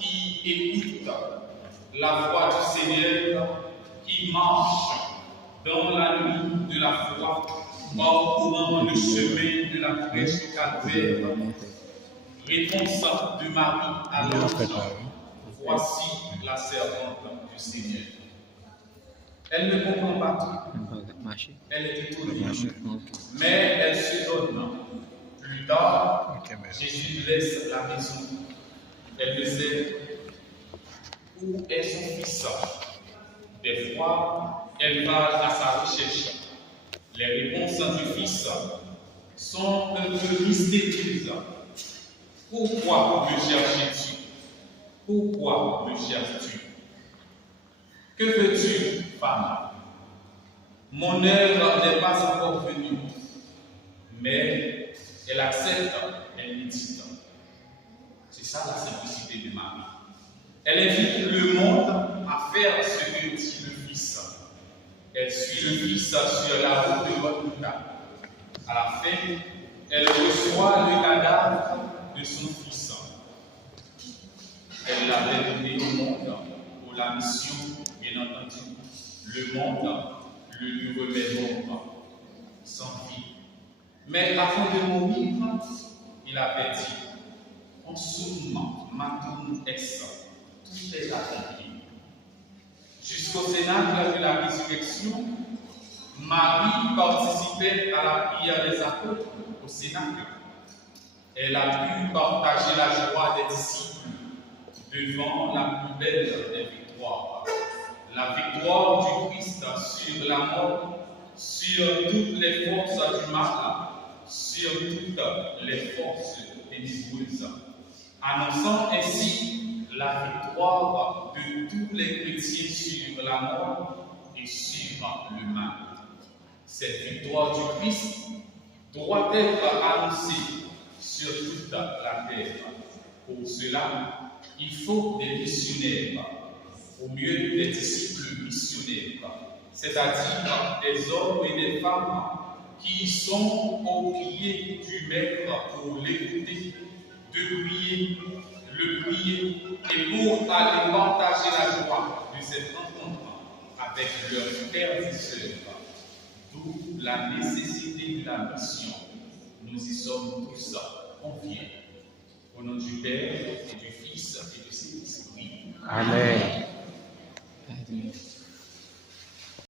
qui écoute la voix du Seigneur, qui marche dans la nuit de la foi, parcourant le chemin de la crèche au calvaire. Réponse de Marie à l'ange, voici la servante du Seigneur. Elle ne comprend pas tout. Elle est étonnée. Mais elle se donne. Plus tard, Jésus laisse la maison. Elle ne sait où est son fils. Des fois, elle va à sa recherche. Les réponses du fils sont un peu mystérieuses. Pourquoi me cherches-tu? Pourquoi me cherches-tu? Que veux-tu, femme? Mon heure n'est pas encore venue. Mais elle accepte, elle médite. C'est ça la simplicité de Marie. Elle invite le monde à faire ce que dit le Fils. Elle suit le Fils sur la route de Golgotha. À la fin, elle reçoit le cadavre de son Fils. Elle l'avait donné au monde pour la mission, bien entendu. Le monde le lui remet mort, sans vie. Mais avant de mourir, il avait dit, en summa matum ex, tout est accompli. Jusqu'au cénacle de la résurrection, Marie participait à la prière des apôtres au cénacle. Elle a pu partager la joie des disciples devant la plus belle des victoires. La victoire du Christ sur la mort, sur toutes les forces du mal, sur toutes les forces ténébreuses, annonçant ainsi la victoire de tous les chrétiens sur la mort et sur le mal. Cette victoire du Christ doit être annoncée sur toute la terre. Pour cela, il faut des missionnaires, au mieux des disciples missionnaires, c'est-à-dire des hommes et des femmes qui sont au pied du Maître pour l'écouter, de prier, le prier, et pour aller partager la joie de cette rencontre avec leurs frères et sœurs. D'où la nécessité de la mission. Nous y sommes tous conviés. Au nom du Père et du Fils et du Saint-Esprit. Amen.